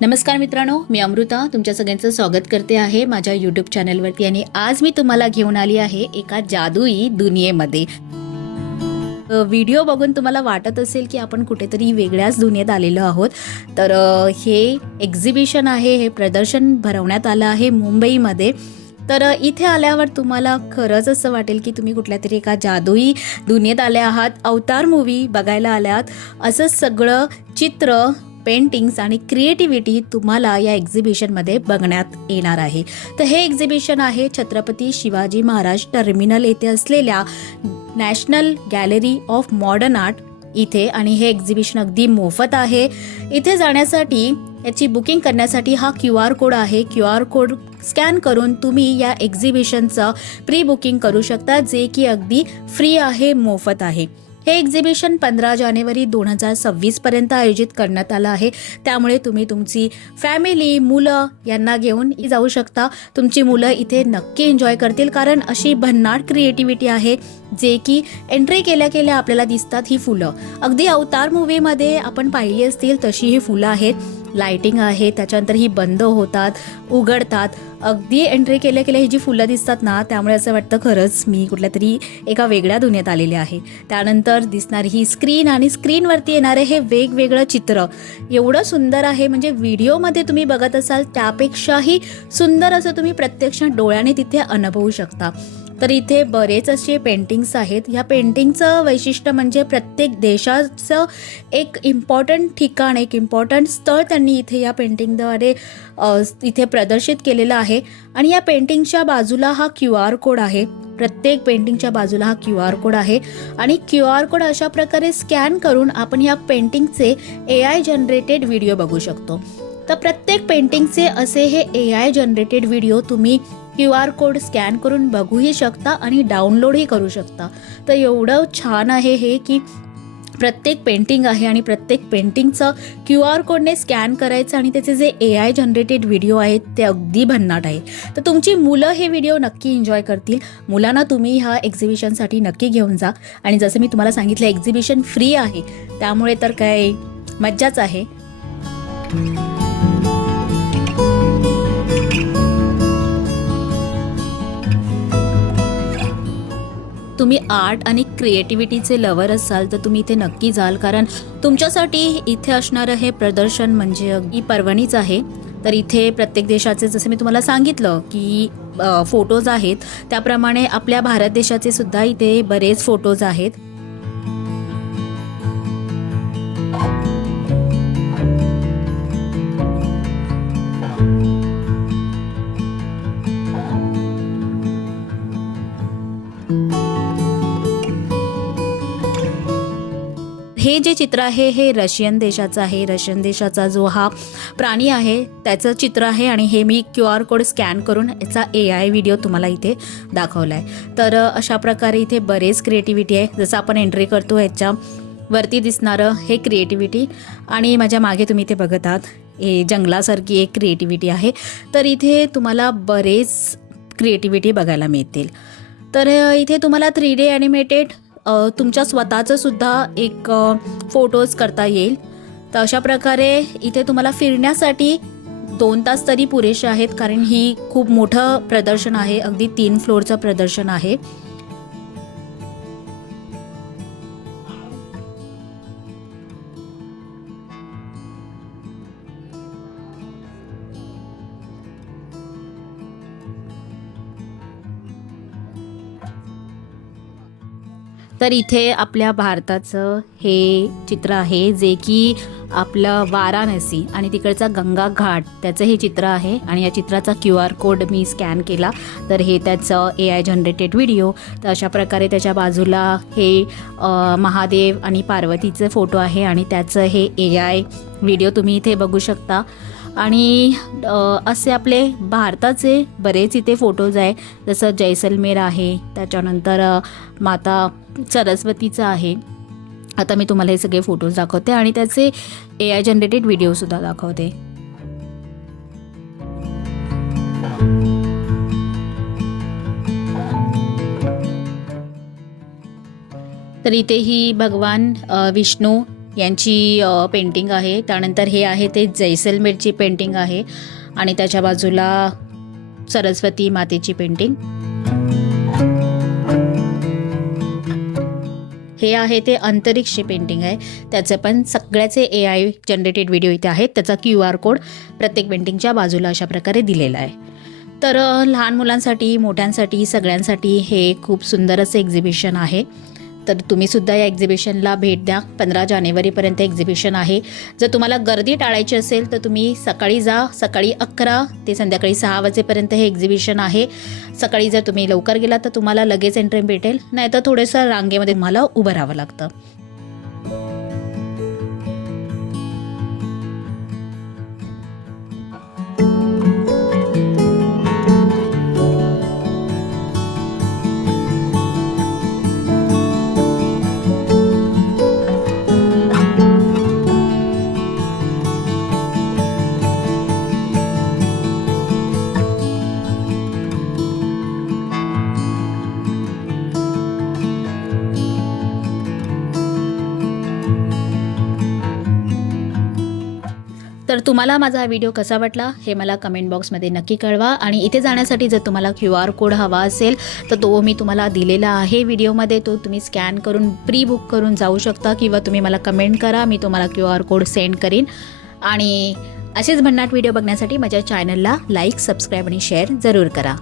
नमस्कार मित्रांनो, मी अमृता तुमच्या सगळ्यांचं स्वागत करते आहे माझ्या यूट्यूब चॅनलवरती। आणि आज मी तुम्हाला घेऊन आली आहे एका जादुई दुनियेमध्ये। व्हिडिओ बघून तुम्हाला वाटत असेल की आपण कुठेतरी वेगळ्याच दुनियेत आलेलो आहोत। तर हे एक्झिबिशन आहे, हे प्रदर्शन भरवण्यात आलं आहे मुंबईमध्ये। तर इथे आल्यावर तुम्हाला खरंच असं वाटेल की तुम्ही कुठल्या तरी एका जादुई दुनियेत आले आहात, अवतार मूवी बघायला आलात। असं सगळं चित्र, पेंटिंग्स आणि क्रिएटिव्हिटी तुम्हाला या एक्झिबिशनमध्ये बघण्यात येणार आहे। तर हे एक्झिबिशन आहे छत्रपती शिवाजी महाराज टर्मिनल येथे असलेल्या national gallery of modern art इथे। आणि हे एक्झिबिशन अगदी मोफत आहे। इथे जाण्यासाठी याची बुकिंग करण्यासाठी हा QR कोड आहे। QR कोड स्कॅन करून तुम्ही या एक्झिबिशनचं प्री बुकिंग करू शकता, जे की अगदी फ्री आहे, मोफत आहे। हे एक्झिबिशन 15 जानेवारी 2026 पर्यंत आयोजित करण्यात आलं आहे। त्यामुळे तुम्ही तुमची फॅमिली, मुलं यांना घेऊन जाऊ शकता। तुमची मुलं इथे नक्की एन्जॉय करतील, कारण अशी भन्नाट क्रिएटिव्हिटी आहे जे की एंट्री केल्या केल्या आपल्याला दिसतात। ही फुलं अगदी अवतार मूवीमध्ये आपण पाहिली असतील तशी ही फुलं आहेत। लाइटिंग आहे, त्याच्यानंतर ही बंद होतात, उघडतात। अगदी एंट्री केल्या केल्या ही जी फुलं दिसतात ना, त्यामुळे असं वाटतं खरंच मी कुठल्या तरी एका वेगळ्या दुनियेत आलेले आहे। त्यानंतर दिसणारी ही स्क्रीन आणि स्क्रीनवरती येणारे हे वेगवेगळं चित्र एवढं सुंदर आहे, म्हणजे व्हिडिओमध्ये तुम्ही बघत असाल त्यापेक्षाही सुंदर असं तुम्ही प्रत्यक्ष डोळ्याने तिथे अनुभवू शकता। तर इथे बरेच असे पेंटिंग्स आहेत। या पेंटिंगचं वैशिष्ट्य म्हणजे प्रत्येक देशाचं एक इम्पॉर्टंट ठिकाण, एक इम्पॉर्टंट स्थळ त्यांनी इथे या पेंटिंगद्वारे इथे प्रदर्शित केलेलं आहे। आणि या पेंटिंगच्या बाजूला हा QR कोड आहे। प्रत्येक पेंटिंगच्या बाजूला हा QR कोड आहे आणि QR कोड अशा प्रकारे स्कॅन करून आपण या पेंटिंगचे AI जनरेटेड व्हिडिओ बघू शकतो। तर प्रत्येक पेंटिंगचे असे हे AI जनरेटेड व्हिडिओ तुम्ही QR कोड स्कॅन करून बघूही शकता आणि डाउनलोडही करू शकता। तर एवढं छान आहे हे की प्रत्येक पेंटिंग आहे आणि प्रत्येक पेंटिंगचं QR कोडने स्कॅन करायचं आणि त्याचे जे AI जनरेटेड व्हिडिओ आहेत ते अगदी भन्नाट आहे। तर तुमची मुलं हे व्हिडिओ नक्की एन्जॉय करतील। मुलांना तुम्ही ह्या एक्झिबिशनसाठी नक्की घेऊन जा। आणि जसं मी तुम्हाला सांगितलं, एक्झिबिशन फ्री आहे, त्यामुळे तर काय मज्जाच आहे। तुम्ही आर्ट आणि क्रिएटिव्हिटीचे लवर असाल तर तुम्ही इथे नक्की जाल, कारण तुमच्यासाठी इथे असणारं हे प्रदर्शन म्हणजे अगदी पर्वणीच आहे। तर इथे प्रत्येक देशाचे, जसं मी तुम्हाला सांगितलं की फोटोज आहेत, त्याप्रमाणे आपल्या भारत देशाचे सुद्धा इथे बरेच फोटोज आहेत। हे जे चित्र आहे हे रशियन देशाचं आहे। रशियन देशाचा जो हा प्राणी आहे त्याचं चित्र आहे आणि हे मी QR कोड स्कॅन करून याचा AI व्हिडिओ तुम्हाला इथे दाखवला आहे। तर अशा प्रकारे इथे बरेच क्रिएटिव्हिटी आहे। जसं आपण एंट्री करतो ह्याच्या वरती दिसणारं हे क्रिएटिव्हिटी, आणि माझ्या मागे तुम्ही इथे बघत आहात हे जंगलासारखी एक क्रिएटिव्हिटी आहे। तर इथे तुम्हाला बरेच क्रिएटिव्हिटी बघायला मिळतील। तर इथे तुम्हाला 3D ॲनिमेटेड तुमच्या स्वतःचं सुद्धा एक फोटोज करता येईल। तर अशा प्रकारे इथे तुम्हाला फिरण्यासाठी 2 तास तरी पुरेसे आहेत, कारण ही खूप मोठं प्रदर्शन आहे, अगदी 3 फ्लोअरचं प्रदर्शन आहे। तर इथे आपल्या भारताचं हे चित्र आहे, जे की आपलं वाराणसी आणि तिकडचा गंगा घाट त्याचं हे चित्र आहे। आणि या चित्राचा QR कोड मी स्कॅन केला, तर हे त्याचं AI जनरेटेड व्हिडिओ। तर अशा प्रकारे त्याच्या बाजूला हे महादेव आणि पार्वतीचे फोटो आहे आणि त्याचं हे AI व्हिडिओ तुम्ही इथे बघू शकता। आणि असे आपले भारताचे बरेच इथे फोटोज आहे, जसं जैसलमेर आहे, त्याच्यानंतर माता सरस्वतीचं आहे। आता मी तुम्हाला हे सगळे फोटोज दाखवते आणि त्याचे AI जनरेटेड व्हिडिओसुद्धा दाखवते। तर इथे ही भगवान विष्णू यांची पेंटिंग आहे. त्यानंतर हे आहे ते जैसलमेरची पेंटिंग आहे आणि त्याच्या बाजूला सरस्वती मातेची पेंटिंग. हे आहे ते अंतरिक्षची पेंटिंग आहे. त्याचे पण सगळ्याचे AI जनरेटेड व्हिडिओ इथे आहेत. त्याचा QR कोड प्रत्येक पेंटिंगच्या बाजूला अशा प्रकारे दिलेला आहे. तर लहान मुलांसाठी, मोठ्यांसाठी, सगळ्यांसाठी हे खूप सुंदर असं एक्झिबिशन आहे. तर तुम्हीसुद्धा या एक्झिबिशनला भेट द्या. 15 जानेवारीपर्यंत एक्झिबिशन आहे. जर तुम्हाला गर्दी टाळायची असेल तर तुम्ही सकाळी जा. सकाळी 11 ते संध्याकाळी 6 वाजेपर्यंत हे एक्झिबिशन आहे. सकाळी जर तुम्ही लवकर गेलात तर तुम्हाला लगेच एंट्री भेटेल, नाहीतर थोडंसं रांगेमध्ये तुम्हाला उभं राहावं लागतं. तर तुम्हाला माझा हा व्हिडिओ कसा वाटला हे मला कमेंट बॉक्समध्ये नक्की कळवा. आणि इथे जाण्यासाठी जर तुम्हाला QR कोड हवा असेल तर तो मी तुम्हाला दिलेला आहे व्हिडिओमध्ये. तो तुम्ही स्कॅन करून प्री बुक करून जाऊ शकता किंवा तुम्ही मला कमेंट करा, मी तुम्हाला QR कोड सेंड करीन. आणि असेच भन्नाट व्हिडिओ बघण्यासाठी माझ्या चॅनलला लाईक, सबस्क्राईब आणि शेअर जरूर करा.